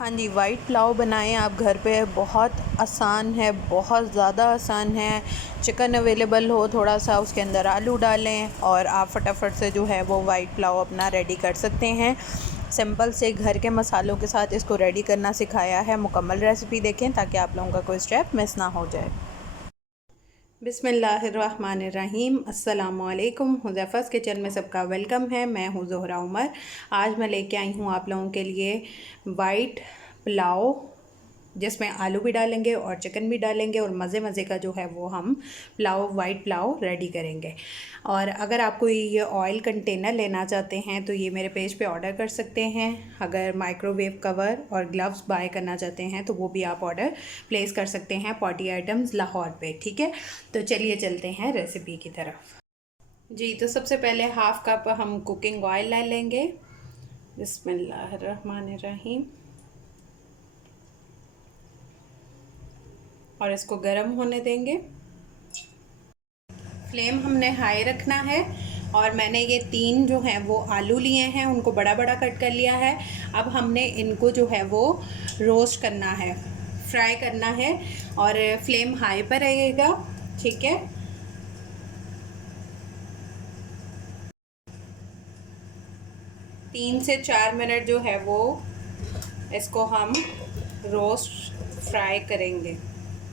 हाँ जी, वाइट पुलाव बनाएं आप घर पे। बहुत आसान है, बहुत ज़्यादा आसान है। चिकन अवेलेबल हो थोड़ा सा, उसके अंदर आलू डालें और आप फटाफट से जो है वो वाइट पुलाव अपना रेडी कर सकते हैं। सिंपल से घर के मसालों के साथ इसको रेडी करना सिखाया है। मुकम्मल रेसिपी देखें ताकि आप लोगों का कोई स्टेप मिस ना हो जाए। बिस्मिल्लाहिर्रहमानिर्रहीम। अस्सलामुअलैकुम। हुज़ैफ़ा's किचन में सबका वेलकम है। मैं हूँ ज़ोहरा उमर। आज मैं लेके आई हूँ आप लोगों के लिए वाइट पुलाव, जिसमें आलू भी डालेंगे और चिकन भी डालेंगे और मज़े मज़े का जो है वो हम पुलाव, वाइट पुलाव रेडी करेंगे। और अगर आप कोई ये ऑयल कंटेनर लेना चाहते हैं तो ये मेरे पेज पे ऑर्डर कर सकते हैं। अगर माइक्रोवेव कवर और ग्लव्स बाय करना चाहते हैं तो वो भी आप ऑर्डर प्लेस कर सकते हैं पॉटी आइटम्स लाहौर पे। ठीक है, तो चलिए चलते हैं रेसिपी की तरफ। जी, तो सबसे पहले हाफ़ कप हम कुकिंग ऑयल ले लेंगे। बिस्मिल्लाहिर्रहमानिर्रहीम। और इसको गर्म होने देंगे। फ्लेम हमने हाई रखना है। और मैंने ये 3 जो हैं वो आलू लिए हैं, उनको बड़ा बड़ा कट कर लिया है। अब हमने इनको जो है वो रोस्ट करना है, फ्राई करना है और फ्लेम हाई पर रहेगा। ठीक है, 3 से 4 मिनट जो है वो इसको हम रोस्ट फ्राई करेंगे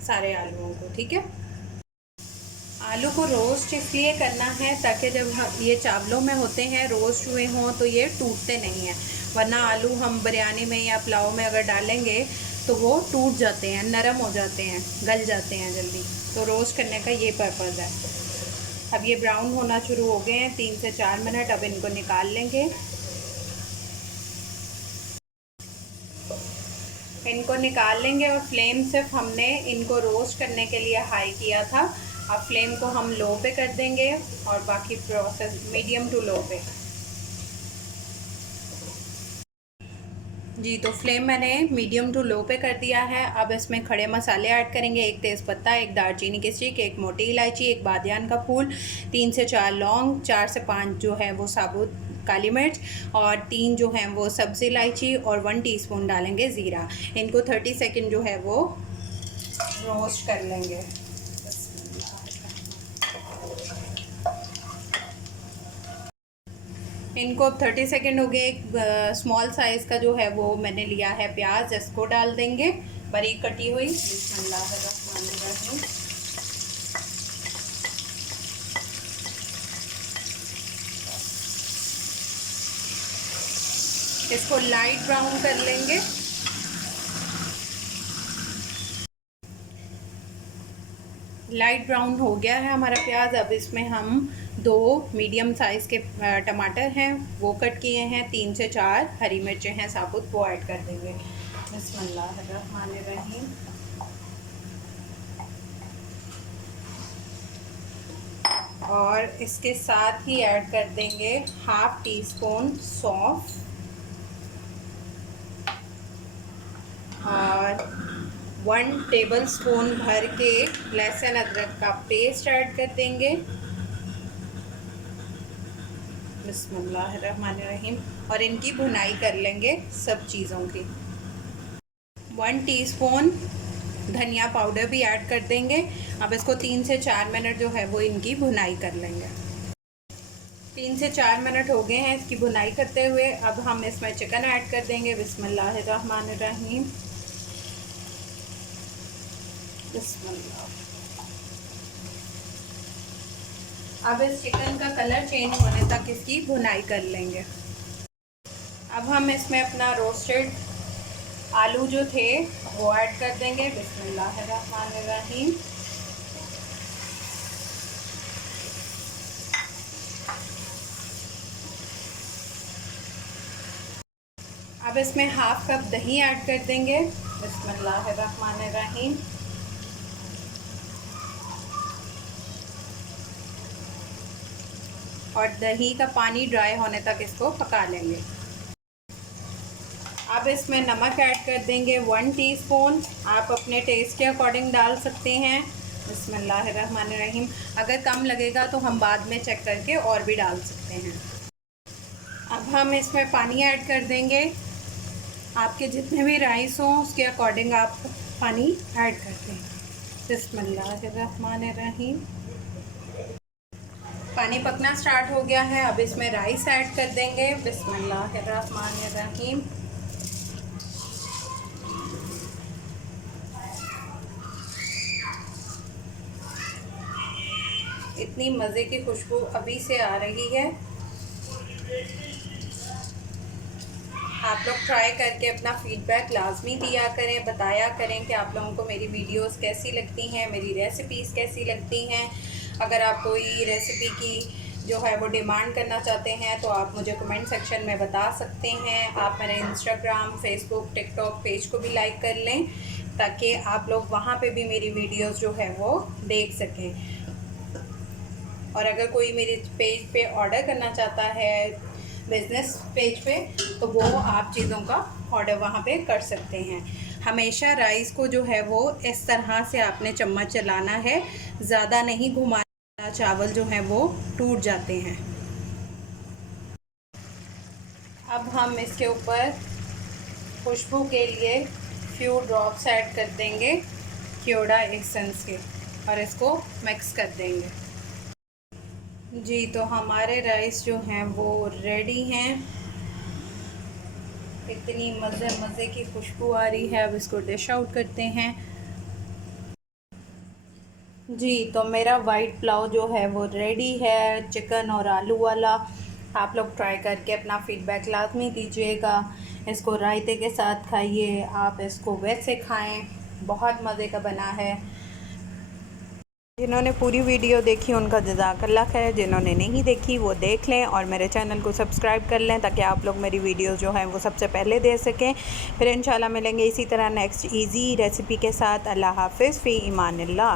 सारे आलूओं को। ठीक है, आलू को रोस्ट इसलिए करना है ताकि जब ये चावलों में होते हैं, रोस्ट हुए हों, तो ये टूटते नहीं हैं। वरना आलू हम बिरयानी में या पुलाव में अगर डालेंगे तो वो टूट जाते हैं, नरम हो जाते हैं, गल जाते हैं जल्दी। तो रोस्ट करने का ये पर्पज़ है। अब ये ब्राउन होना शुरू हो गए हैं, 3 से 4 मिनट। अब इनको निकाल लेंगे। इनको निकाल लेंगे और फ्लेम सिर्फ हमने इनको रोस्ट करने के लिए हाई किया था। अब फ्लेम को हम लो पे कर देंगे और बाकी प्रोसेस मीडियम टू लो पे। जी, तो फ्लेम मैंने मीडियम टू लो पे कर दिया है। अब इसमें खड़े मसाले ऐड करेंगे। 1 तेज़पत्ता, 1 दालचीनी की स्टिक, 1 मोटी इलायची, 1 बादियान का फूल, 3 से 4 लौंग, 4 से 5 जो है वो साबुत काली मिर्च और 3 जो हैं वो सब्ज़ इलायची और 1 टीस्पून डालेंगे ज़ीरा। इनको 30 सेकंड जो है वो रोस्ट कर लेंगे। इनको अब 30 सेकेंड हो गए। एक स्मॉल साइज़ का जो है वो मैंने लिया है प्याज, इसको डाल देंगे बारीक कटी हुई। बिस्मिल्लाहिर्रहमानिर्रहीम। इसको लाइट ब्राउन कर लेंगे। लाइट ब्राउन हो गया है हमारा प्याज। अब इसमें हम 2 मीडियम साइज़ के टमाटर हैं वो कट किए हैं, 3 से 4 हरी मिर्चें हैं साबुत, वो ऐड कर देंगे। बिस्मिल्लाहिर्रहमानिर्रहीम। और इसके साथ ही ऐड कर देंगे 1/2 टीस्पून सौंफ और 1 टेबलस्पून भर के लहसुन अदरक का पेस्ट ऐड कर देंगे। बिस्मिल्लाहिर्रहमानिर्रहीम। और इनकी भुनाई कर लेंगे सब चीज़ों की। 1 टीस्पून धनिया पाउडर भी ऐड कर देंगे। अब इसको 3 से 4 मिनट जो है वो इनकी भुनाई कर लेंगे। 3 से 4 मिनट हो गए हैं इसकी भुनाई करते हुए। अब हम इसमें चिकन ऐड कर देंगे। बिस्मिल्लाहिर्रहमानिर्रहीम। अब इस चिकन का कलर चेंज होने तक इसकी भुनाई कर लेंगे। अब हम इसमें अपना रोस्टेड आलू जो थे वो ऐड कर देंगे। बिस्मिल्लाहिर्रहमानिर्रहीम। अब इसमें 1/2 कप दही ऐड कर देंगे। बिस्मिल्लाहिर्रहमानिर्रहीम। और दही का पानी ड्राई होने तक इसको पका लेंगे। अब इसमें नमक ऐड कर देंगे 1 टीस्पून। आप अपने टेस्ट के अकॉर्डिंग डाल सकते हैं। बिस्मिल्लाहिर्रहमानिर्रहीम। अगर कम लगेगा तो हम बाद में चेक करके और भी डाल सकते हैं। अब हम इसमें पानी ऐड कर देंगे आपके जितने भी राइस हों उसके अकॉर्डिंग आप पानी ऐड करते हैं। बिस्मिल्लाहिर्रहमानिर्रहीम। पानी पकना स्टार्ट हो गया है, अब इसमें राइस ऐड कर देंगे। बिस्मिल्लाहिर्रहमानिर्रहीम। इतनी मज़े की खुशबू अभी से आ रही है। आप लोग ट्राई करके अपना फीडबैक लाजमी दिया करें, बताया करें कि आप लोगों को मेरी वीडियोस कैसी लगती हैं, मेरी रेसिपीज़ कैसी लगती हैं। अगर आप कोई रेसिपी की जो है वो डिमांड करना चाहते हैं तो आप मुझे कमेंट सेक्शन में बता सकते हैं। आप मेरे इंस्टाग्राम, फेसबुक, टिकटॉक पेज को भी लाइक कर लें ताकि आप लोग वहाँ पे भी मेरी वीडियोस जो है वो देख सकें। और अगर कोई मेरे पेज पे ऑर्डर करना चाहता है बिज़नेस पेज पे, तो वो आप चीज़ों का ऑर्डर वहाँ पे कर सकते हैं। हमेशा राइस को जो है वो इस तरह से आपने चम्मच चलाना है, ज़्यादा नहीं घुमाना, चावल जो हैं वो टूट जाते हैं। अब हम इसके ऊपर खुशबू के लिए फ्यू ड्रॉप्स ऐड कर देंगे क्योड़ा एसेंस के और इसको मिक्स कर देंगे। जी, तो हमारे राइस जो हैं वो रेडी हैं। इतनी मज़े की खुशबू आ रही है। अब इसको डिश आउट करते हैं। जी, तो मेरा वाइट पुलाव जो है वो रेडी है, चिकन और आलू वाला। आप लोग ट्राई करके अपना फ़ीडबैक लाजमी दीजिएगा। इसको रायते के साथ खाइए, आप इसको वैसे खाएं, बहुत मज़े का बना है। जिन्होंने पूरी वीडियो देखी उनका जज़ाकल्लाह खैर, जिन्होंने नहीं देखी वो देख लें और मेरे चैनल को सब्सक्राइब कर लें ताकि आप लोग मेरी वीडियोस जो हैं वो सबसे पहले दे सकें। फिर इंशाल्लाह मिलेंगे इसी तरह नेक्स्ट इजी रेसिपी के साथ। अल्लाह हाफ़िज़, फ़ी ईमानिल्लाह।